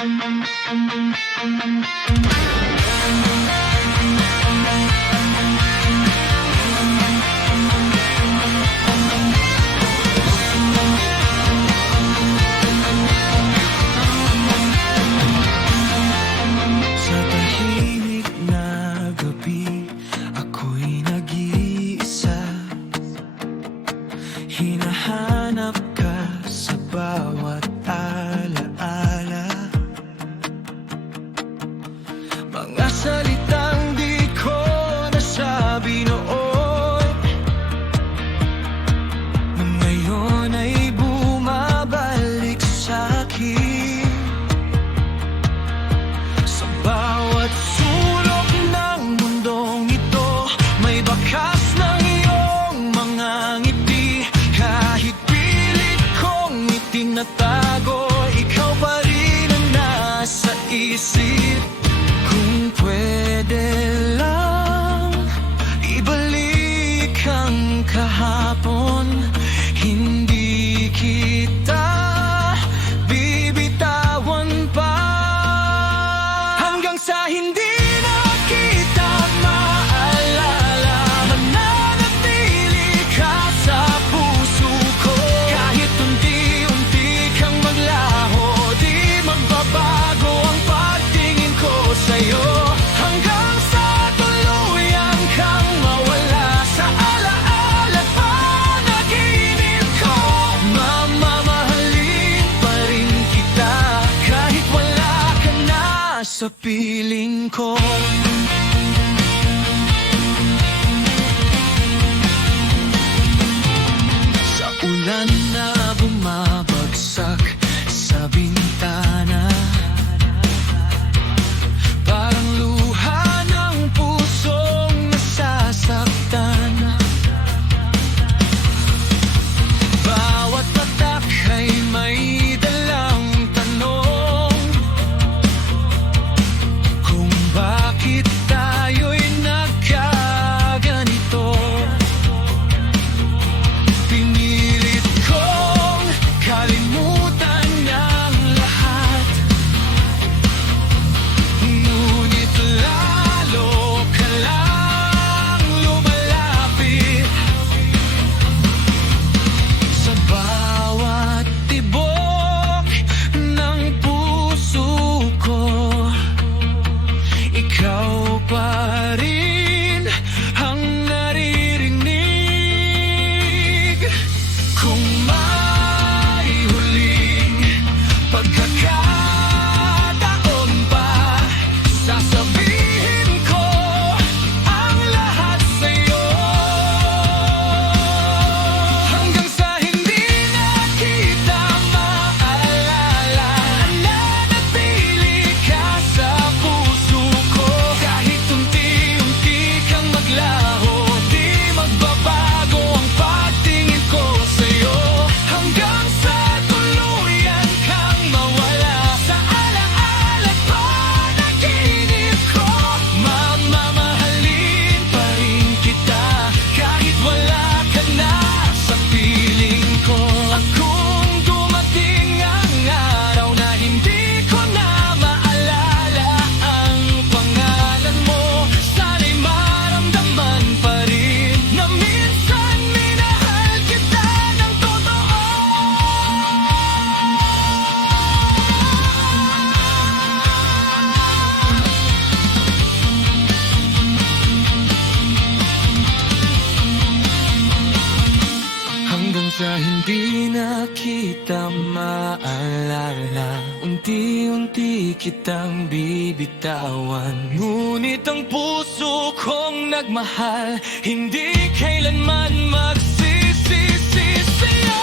Sa tahimik na gabi, ako'y nag-iisa. Hinahanap ka sa bawat alaala. Mga salitang di ko nasabi noon, na ngayon ay bumabalik sa'kin. Sa bawat sulok ng mundong ito, may bakas ng iyong mga ngiti. Kahit pilit kong itinatago, ikaw pa rin ang nasa isip. Kung pwede lang ibalik ang kahapon, hindi kita bibitawan pa. Hanggang sa hindi na kita maalala, mananatili ka sa puso ko. Kahit unti-unti kang maglaho, di magbabago ang pagtingin ko sa'yo. Hanggang sa tuluyan kang mawala sa alaala panaginip ko. Mamamahalin pa rin kita kahit wala ka na sa piling ko. Sa ulan na bumabagsak sa bintana, parang luha ng pusong nasasaktan. Bawat patak ay may dalang tanong, kung bakit tayo'y nagkaganito. Pinilit kong kalimutan ang lahat, ngunit lalo ka lang lumalapit. Sa bawat tibok ng puso ko, ikaw pa rin ang naririnig. Kung may huling pagkakataon pa, sasabihin ko ang lahat sa'yo. Hanggang sa hindi na kita maalala, nananatili ka sa puso ko. Kahit unti-unti kang maglaho, di magbabago ang pagtingin ko sa'yo. Hanggang sa tuluyan kang mawala sa alaala panaginip ko. Mamamahalin pa rin kita kahit wala ka na sa piling ko. At kung dumating ang araw na hindi ko na maalala ang pangalan mo, sana'y maramdaman pa rin na minsan minahal kita ng totoo. Hanggang sa hindi na kita maalala, unti-unti kitang bibitawan. Ngunit ang puso kong nagmahal, hindi kailanman magsisisi sa'yo.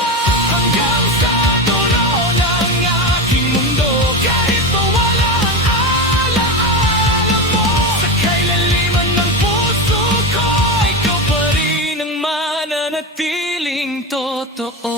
Hanggang sa dulo ng aking mundo, kahit mawala ang alaala mo, sa kailaliman ng puso ko, ikaw pa rin ang mananatiling totoo.